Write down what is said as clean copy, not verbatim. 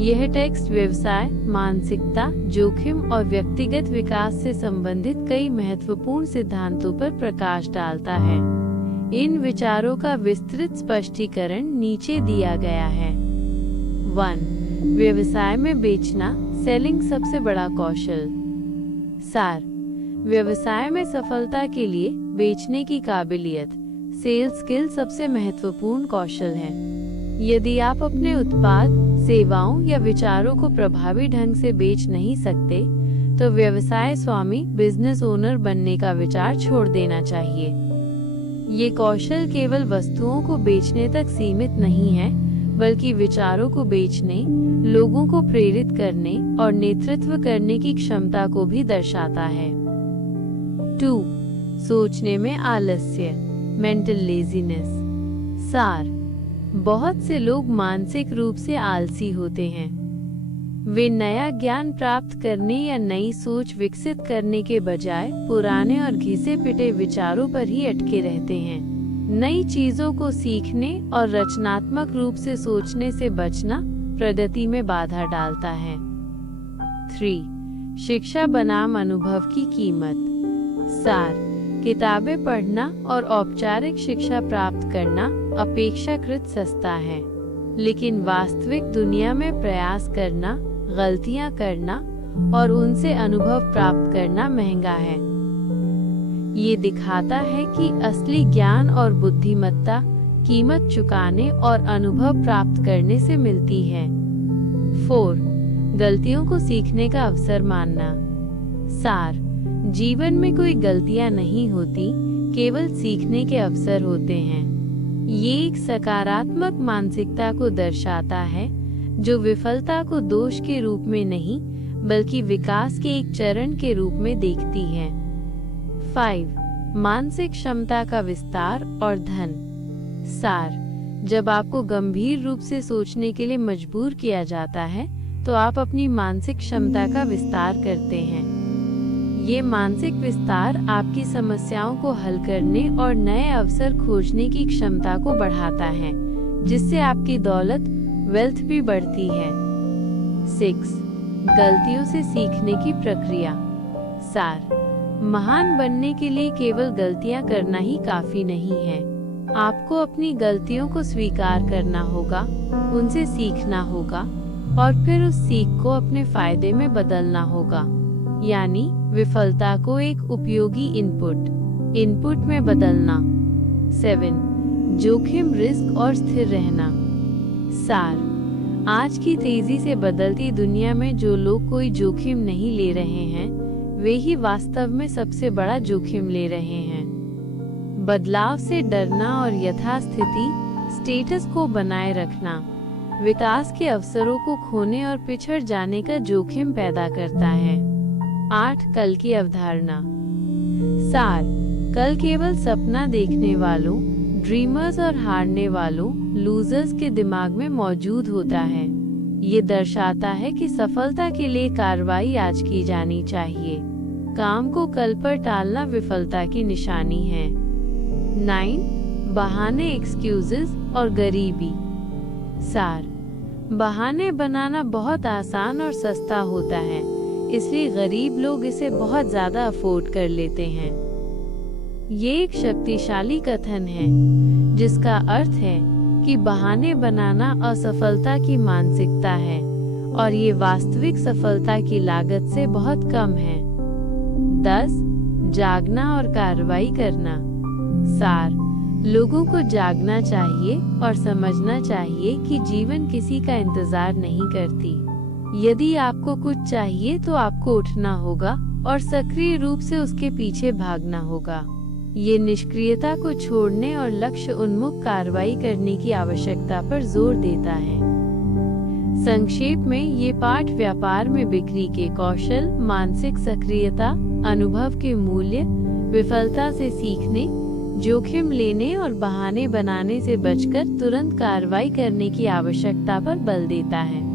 यह टेक्स्ट व्यवसाय, मानसिकता, जोखिम और व्यक्तिगत विकास से संबंधित कई महत्वपूर्ण सिद्धांतों पर प्रकाश डालता है। इन विचारों का विस्तृत स्पष्टीकरण नीचे दिया गया है। 1. व्यवसाय में बेचना, सेलिंग सबसे बड़ा कौशल। सार: व्यवसाय में सफलता के लिए बेचने की काबिलियत, सेल्स स्किल सबसे महत्वपूर्ण कौशल है। यदि आप अपने उत्पाद, सेवाओं या विचारों को प्रभावी ढंग से बेच नहीं सकते, तो व्यवसाय स्वामी, बिजनेस ओनर बनने का विचार छोड़ देना चाहिए। ये कौशल केवल वस्तुओं को बेचने तक सीमित नहीं है, बल्कि विचारों को बेचने, लोगों को प्रेरित करने और नेतृत्व करने की क्षमता को भी दर्शाता है। 2. सोचने में आलस्य, मेंटल लेजीनेस। सार: बहुत से लोग मानसिक रूप से आलसी होते हैं। वे नया ज्ञान प्राप्त करने या नई सोच विकसित करने के बजाय पुराने और घिसे पिटे विचारों पर ही अटके रहते हैं। नई चीजों को सीखने और रचनात्मक रूप से सोचने से बचना प्रगति में बाधा डालता है। 3. शिक्षा बनाम अनुभव की कीमत। सार: किताबें पढ़ना और औपचारिक शिक्षा प्राप्त करना अपेक्षाकृत सस्ता है, लेकिन वास्तविक दुनिया में प्रयास करना, गलतियां करना और उनसे अनुभव प्राप्त करना महंगा है। ये दिखाता है कि असली ज्ञान और बुद्धिमत्ता कीमत चुकाने और अनुभव प्राप्त करने से मिलती है। 4. गलतियों को सीखने का अवसर मानना। सार: जीवन में कोई गलतियां नहीं होती, केवल सीखने के अवसर होते हैं। ये एक सकारात्मक मानसिकता को दर्शाता है, जो विफलता को दोष के रूप में नहीं, बल्कि विकास के एक चरण के रूप में देखती है। 5. मानसिक क्षमता का विस्तार और धन। सार: जब आपको गंभीर रूप से सोचने के लिए मजबूर किया जाता है, तो आप अपनी मानसिक क्षमता का विस्तार करते हैं। ये मानसिक विस्तार आपकी समस्याओं को हल करने और नए अवसर खोजने की क्षमता को बढ़ाता है, जिससे आपकी दौलत, वेल्थ भी बढ़ती है। 6. गलतियों से सीखने की प्रक्रिया। सार: महान बनने के लिए केवल गलतियां करना ही काफी नहीं है। आपको अपनी गलतियों को स्वीकार करना होगा, उनसे सीखना होगा और फिर उस सीख को अपने फायदे में बदलना होगा, यानी विफलता को एक उपयोगी इनपुट में बदलना। 7. जोखिम, रिस्क और स्थिर रहना। सार: आज की तेजी से बदलती दुनिया में जो लोग कोई जोखिम नहीं ले रहे हैं, वे ही वास्तव में सबसे बड़ा जोखिम ले रहे हैं। बदलाव से डरना और यथास्थिति स्टेटस को बनाए रखना विकास के अवसरों को खोने और पिछड़ जाने का जोखिम पैदा करता है। 8. कल की अवधारणा। सार: कल केवल सपना देखने वालों, ड्रीमर्स और हारने वालों, लूजर्स के दिमाग में मौजूद होता है। ये दर्शाता है कि सफलता के लिए कार्रवाई आज की जानी चाहिए। काम को कल पर टालना विफलता की निशानी है। 9. बहाने, एक्सक्यूजेस और गरीबी। सार: बहाने बनाना बहुत आसान और सस्ता होता है, इसलिए गरीब लोग इसे बहुत ज्यादा अफोर्ड कर लेते हैं। ये एक शक्तिशाली कथन है, जिसका अर्थ है कि बहाने बनाना असफलता की मानसिकता है और ये वास्तविक सफलता की लागत से बहुत कम है। 10. जागना और कार्रवाई करना। सार: लोगों को जागना चाहिए और समझना चाहिए कि जीवन किसी का इंतजार नहीं करती। यदि आपको कुछ चाहिए तो आपको उठना होगा और सक्रिय रूप से उसके पीछे भागना होगा। ये निष्क्रियता को छोड़ने और लक्ष्य उन्मुख कार्रवाई करने की आवश्यकता पर जोर देता है। संक्षेप में, ये पाठ व्यापार में बिक्री के कौशल, मानसिक सक्रियता, अनुभव के मूल्य, विफलता से सीखने, जोखिम लेने और बहाने बनाने से बचकर तुरंत कार्रवाई करने की आवश्यकता पर बल देता है।